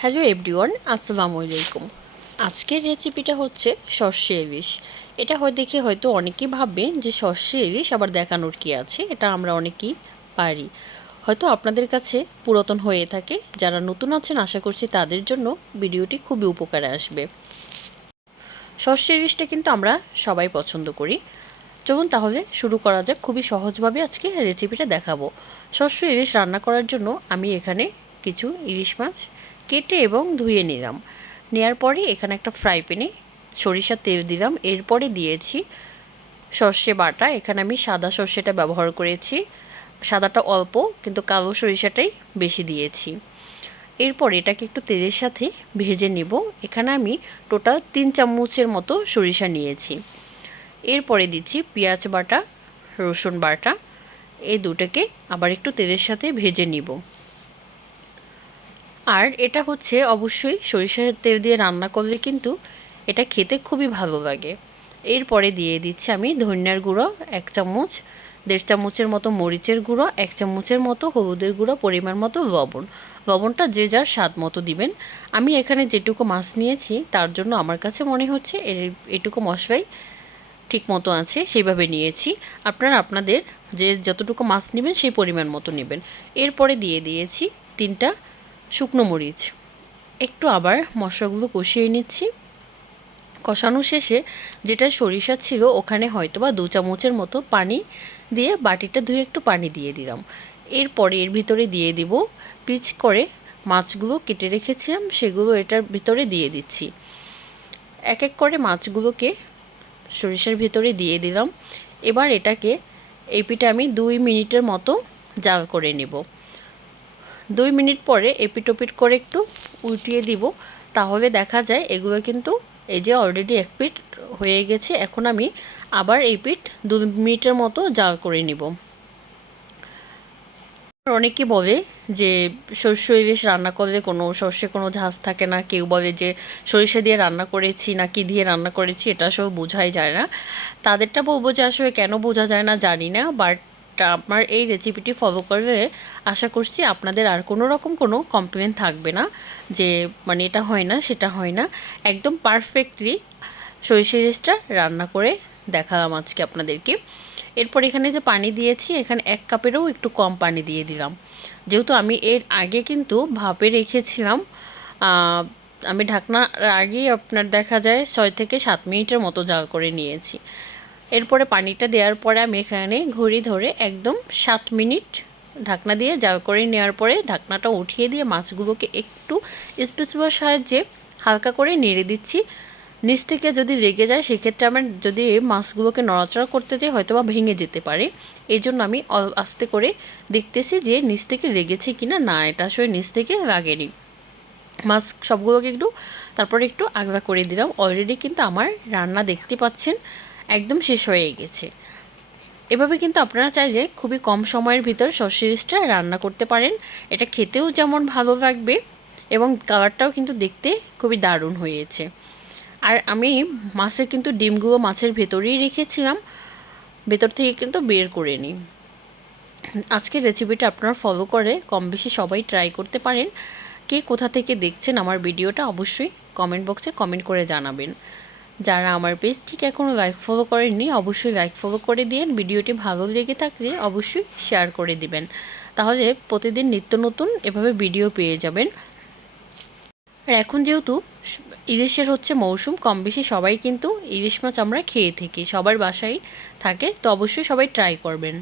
Hello everyone, আসসালামু আলাইকুম। আজকের রেসিপিটা হচ্ছে সর্ষে ইলিশ। এটা হয় দেখে হয়তো অনেকেই ভাববে যে সর্ষে ইলিশ আবার দেখানোর কি আছে, এটা আমরা অনেকেই পারি। হয়তো আপনাদের কাছে পুরাতন হয়ে থাকে, যারা নতুন আছেন আশা করছি তাদের জন্য ভিডিওটি খুবই উপকারে আসবে। সর্ষে ইলিশটা কিন্তু আমরা সবাই পছন্দ করি। চলুন তাহলে শুরু করা যাক, খুবই সহজভাবে আজকে রেসিপিটা দেখাবো। সর্ষে ইলিশ রান্না করার জন্য আমি এখানে কিছু ইলিশ মাছ কেটে এবং ধুয়ে নিলাম। নেওয়ার পরে এখানে একটা ফ্রাই প্যানে সরিষার তেল দিলাম। এরপরে দিয়েছি সর্ষে বাটা। এখানে আমি সাদা সর্ষেটা ব্যবহার করেছি। সাদাটা অল্প, কিন্তু কালো সরিষাটাই বেশি দিয়েছি। এরপর এটাকে একটু তেলের সাথে ভেজে নেব। এখানে আমি টোটাল তিন চামচের মতো সরিষা নিয়েছি। এরপরে দিচ্ছি পেঁয়াজ বাটা, রসুন বাটা। এই দুটোকে আবার একটু তেলের সাথে ভেজে নিব। আর এটা হচ্ছে অবশ্যই সরিষার তেল দিয়ে রান্না করলে কিন্তু এটা খেতে খুবই ভালো লাগে। এরপরে দিয়ে দিচ্ছি আমি ধনিয়ার গুঁড়ো, এক চামচ, দেড় চামচের মতো মরিচের গুঁড়ো, এক চামচের মতো হলুদের গুঁড়ো, পরিমাণ মতো লবণ। লবণটা যে যার স্বাদ মতো দিবেন। আমি এখানে যেটুকু মাছ নিয়েছি তার জন্য আমার কাছে মনে হচ্ছে এর এটুকু মশলাই ঠিক মতো আছে, সেইভাবে নিয়েছি। আপনারা আপনাদের যে যতটুকু মাছ নেবেন সেই পরিমাণ মতো নেবেন। এরপরে দিয়ে দিয়েছি তিনটা শুকনো মরিচ। একটু আবার মশলাগুলো কষিয়ে নিচ্ছি। কষানো শেষে যেটা সরিষা ছিল, ওখানে হয়তো বা দু চামচের মতো পানি দিয়ে বাটিটা ধুয়ে একটু পানি দিয়ে দিলাম। এরপরে এর ভিতরে দিয়ে দিব পিচ করে মাছগুলো কেটে রেখেছিলাম, সেগুলো এটার ভিতরে দিয়ে দিচ্ছি। এক এক করে মাছগুলোকে সরিষার ভিতরে দিয়ে দিলাম। এবার এটাকে এই পিঠে আমি দুই মিনিটের মতো জাল করে নেব। দুই মিনিট পরে এপিটোপিট করে একটু উল্টিয়ে দিব, তাহলে দেখা যায় এগুলো কিন্তু এই যে অলরেডি এক পিঠ হয়ে গেছে, এখন আমি আবার এই পিঠ দু মিনিটের মতো জাল করে নিব। অনেকে বলে যে শস্য ইলিশ রান্না করলে কোনো শস্যে কোনো ঝাঁজ থাকে না, কেউ বলে যে সরিষা দিয়ে রান্না করেছি না কি দিয়ে রান্না করেছি, এটা সব বোঝাই যায় না। তাদেরটা বলব যে আসলে কেন বোঝা যায় না জানি না বাট আমার এই রেসিপিটি ফলো করলে আশা করছি আপনাদের আর কোনো রকম কোনো কমপ্লেন থাকবে না যে মানে এটা হয় না, সেটা হয় না। একদম পারফেক্টলি সরিষা ইলিশটা রান্না করে দেখালাম আজকে আপনাদেরকে। এরপর এখানে যে পানি দিয়েছি, এখানে এক কাপেরও একটু কম পানি দিয়ে দিলাম। যেহেতু আমি এর আগে কিন্তু ভাপে রেখেছিলাম আমি ঢাকনার আগেই আপনার দেখা যায় ছয় থেকে সাত মিনিটের মতো জাল করে নিয়েছি। এরপরে পানিটা দেওয়ার পরে আমি এখানে ঘড়ি ধরে একদম সাত মিনিট ঢাকনা দিয়ে জাল করে নেওয়ার পরে ঢাকনাটা উঠিয়ে দিয়ে মাছগুলোকে একটু স্পেসুয়ার সাহায্যে হালকা করে নেড়ে দিচ্ছি। নিচ থেকে যদি লেগে যায়, সেক্ষেত্রে আমার যদি মাছগুলোকে নড়াচড়া করতে যাই হয়তো বা ভেঙে যেতে পারে। এই জন্য আমি আস্তে করে দেখতেছি যে নিচ থেকে লেগেছে কি না না এটা আসলে নিচ থেকে লাগেনি। মাছ সবগুলোকে একটু, তারপরে একটু আগলা করে দিলাম। অলরেডি কিন্তু আমার রান্না দেখতে পাচ্ছেন। একদম শেষ হয়ে গেছে। এভাবে কিন্তু আপনারা চাইলে খুবই কম সময়ের ভিতর সর্ষে রান্না করতে পারেন। এটা খেতেও যেমন ভালো লাগবে এবং কালারটাও কিন্তু দেখতে খুবই দারুণ হয়েছে। আর আমি মাছের কিন্তু ডিমগুলো মাছের ভেতরেই রেখেছিলাম। ভেতর থেকে কিন্তু বের করে নিই। আজকের রেসিপিটা আপনারা ফলো করে কম বেশি সবাই ট্রাই করতে পারেন। কে কোথা থেকে দেখছেন আমার ভিডিওটা অবশ্যই কমেন্ট বক্সে কমেন্ট করে জানাবেন। যারা আমার পেজটিকে এখনও লাইক ফলো করেননি, অবশ্যই লাইক ফলো করে দিন ভিডিওটি ভালো লেগে থাকলে অবশ্যই শেয়ার করে দিবেন। তাহলে প্রতিদিন নিত্য নতুন এভাবে ভিডিও পেয়ে যাবেন। আর এখন যেহেতু ইলিশের হচ্ছে মৌসুম, কম বেশি সবাই কিন্তু ইলিশ মাছ আমরা খেয়ে থাকি, সবার বাসায় থাকে, তো অবশ্যই সবাই ট্রাই করবেন।